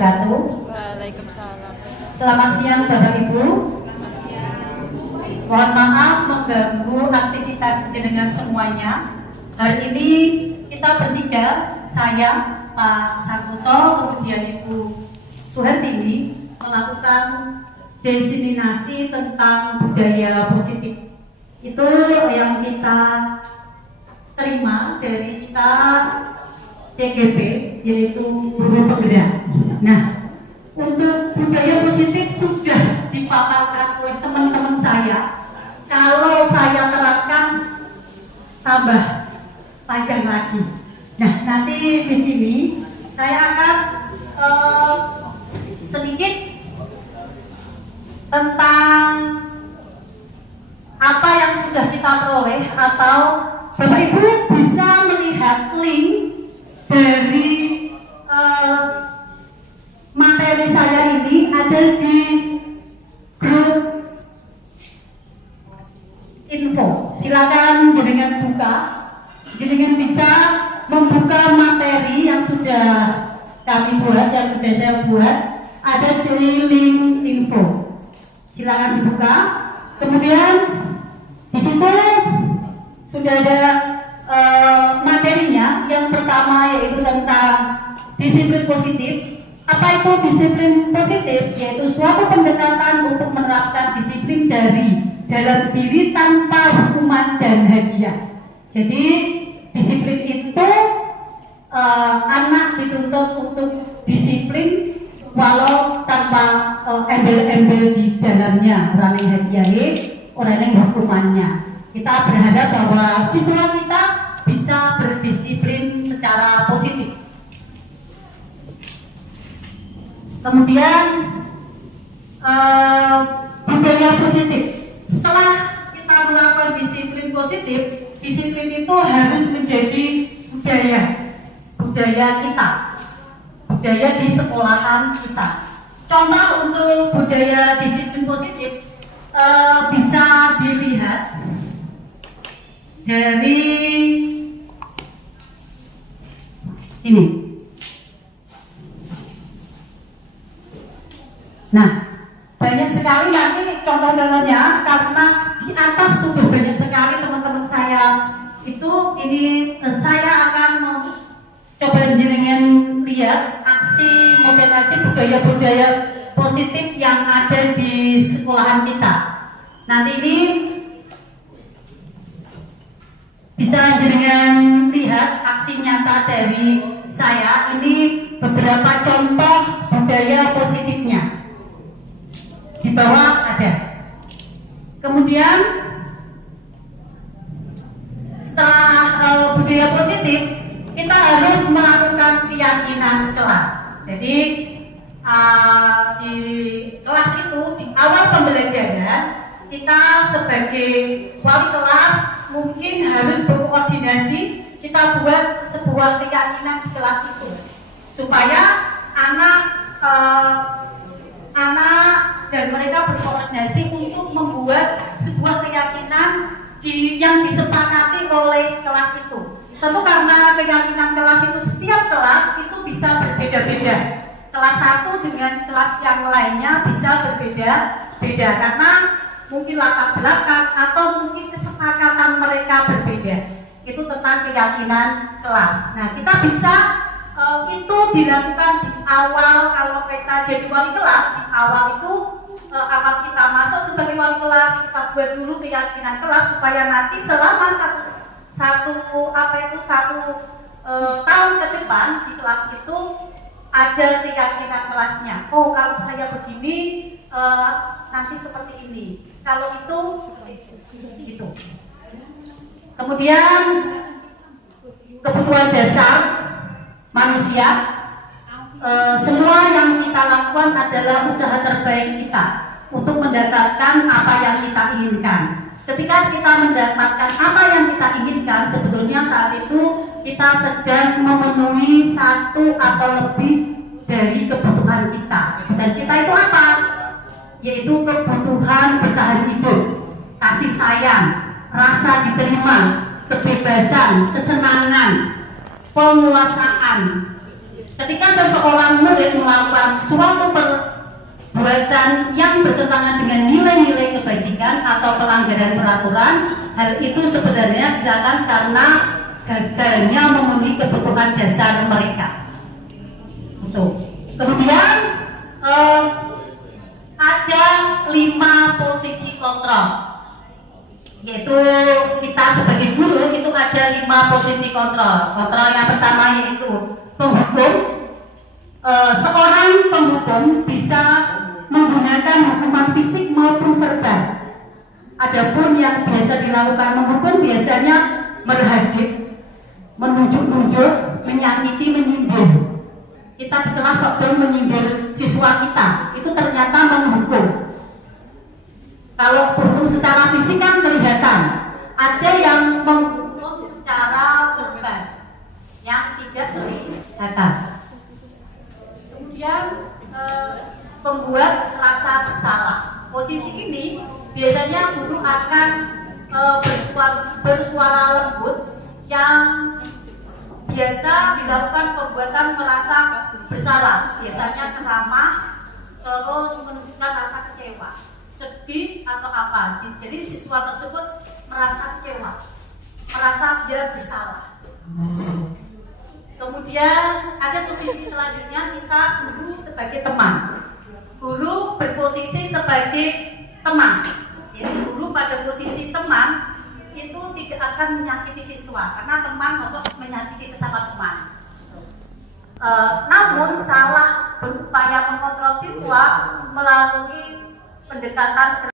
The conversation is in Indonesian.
wabarakatuh. Waalaikumsalam. Selamat siang Bapak Ibu. Mohon maaf mengganggu aktivitas jenengan semuanya. Hari ini kita bertiga, saya Pak Santoso, kemudian Ibu Suhertini, melakukan diseminasi tentang budaya positif. Itu yang kita terima dari kita CGP, yaitu Guru Penggerak. Nah, untuk budaya positif sudah dipaparkan oleh teman-teman saya. Kalau saya terangkan tambah panjang lagi. Nah, nanti di sini saya akan sedikit tentang apa yang sudah kita peroleh, atau Bapak Ibu bisa melihat link dari materi saya ini ada di grup info. Silakan jenengan buka, jenengan bisa membuka materi yang sudah kami buat, yang sudah saya buat, ada di link info. Silakan dibuka. Kemudian di situ sudah ada materinya. Yang pertama yaitu tentang disiplin positif. Apa itu disiplin positif? Yaitu suatu pendekatan untuk menerapkan disiplin dalam diri tanpa hukuman dan hadiah. Jadi disiplin itu anak dituntut untuk disiplin walau tanpa embel-embel di dalamnya, orang yang hadiahi, orang yang hukumannya. Kita berharap bahwa siswa kita bisa berdisiplin secara positif. Kemudian budaya positif. Setelah kita melakukan disiplin positif, disiplin itu harus menjadi budaya kita, budaya di sekolahan kita. Contoh untuk budaya disiplin positif bisa dilihat dari ini. Nah, banyak sekali nanti contoh-contohnya, karena di atas sudah banyak sekali teman-teman saya. Ini saya akan coba jenengan lihat aksi moderasi budaya-budaya positif yang ada di sekolahan kita. Nanti ini bisa jenengan lihat aksi nyata dari saya. Ini beberapa contoh budaya positifnya. Di bawah ada. Kemudian setelah budaya positif, kita harus melakukan keyakinan kelas. Jadi di kelas itu, di awal pembelajaran, kita sebagai wali kelas mungkin harus berkoordinasi. Kita buat sebuah keyakinan di kelas itu supaya anak dan mereka berkoordinasi untuk membuat sebuah keyakinan yang disepakati oleh kelas itu. Tentu karena keyakinan kelas itu, setiap kelas itu bisa berbeda-beda. Kelas satu dengan kelas yang lainnya bisa berbeda-beda karena mungkin latar belakang atau mungkin kesepakatan mereka berbeda. Itu tentang keyakinan kelas. Nah, kita bisa itu dilakukan di awal. Kalau kita jadi wali kelas, di awal itu awal kita masuk sebagai wali kelas, kita buat dulu keyakinan kelas supaya nanti selama satu tahun ke depan di kelas itu ada keyakinan kelasnya. Oh, kalau saya begini nanti seperti ini. Kalau itu gitu. Kemudian kebutuhan dasar manusia, semua yang kita lakukan adalah usaha terbaik kita untuk mendapatkan apa yang kita inginkan. Ketika kita mendapatkan apa yang kita inginkan, sebetulnya saat itu kita sedang memenuhi satu atau lebih dari kebutuhan kita. Dan kita itu apa? Yaitu kebutuhan bertahan hidup, kasih sayang, rasa diterima, kebebasan, kesenangan, penguasaan, Ketika seseorang murid melakukan suatu perbuatan yang bertentangan dengan nilai-nilai kebajikan atau pelanggaran peraturan, hal itu sebenarnya disebabkan karena gagalnya memenuhi kebutuhan dasar mereka. Itu. Kemudian ada 5 posisi kontrol, yaitu kita sebagai guru itu ada 5 posisi kontrol. Kontrol yang pertama yaitu penghukum. Seorang penghukum bisa menggunakan hukuman fisik maupun verbal. Adapun yang biasa dilakukan menghukum biasanya merhadik, menunjuk-nunjuk, menyakiti, menyindir. Kita di kelas waktu menyindir siswa kita, itu ternyata menghukum. Kalau hukum secara fisik kan kelihatan. Ada yang menghukum secara verbal, yang tidak kelihatan. Kemudian membuat rasa bersalah. Posisi ini biasanya guru akan bersuara lembut yang biasa dilakukan pembuatan merasa bersalah, biasanya ceramah, terus menunjukkan rasa kecewa, sedih atau apa. Jadi siswa tersebut merasa kecewa, merasa dia bersalah. Kemudian ada posisi selanjutnya, kita guru sebagai teman. Guru berposisi sebagai teman. Jadi guru pada posisi teman itu tidak akan menyakiti siswa, karena teman untuk menyakiti sesama teman. Namun salah berupaya mengontrol siswa melalui pendekatan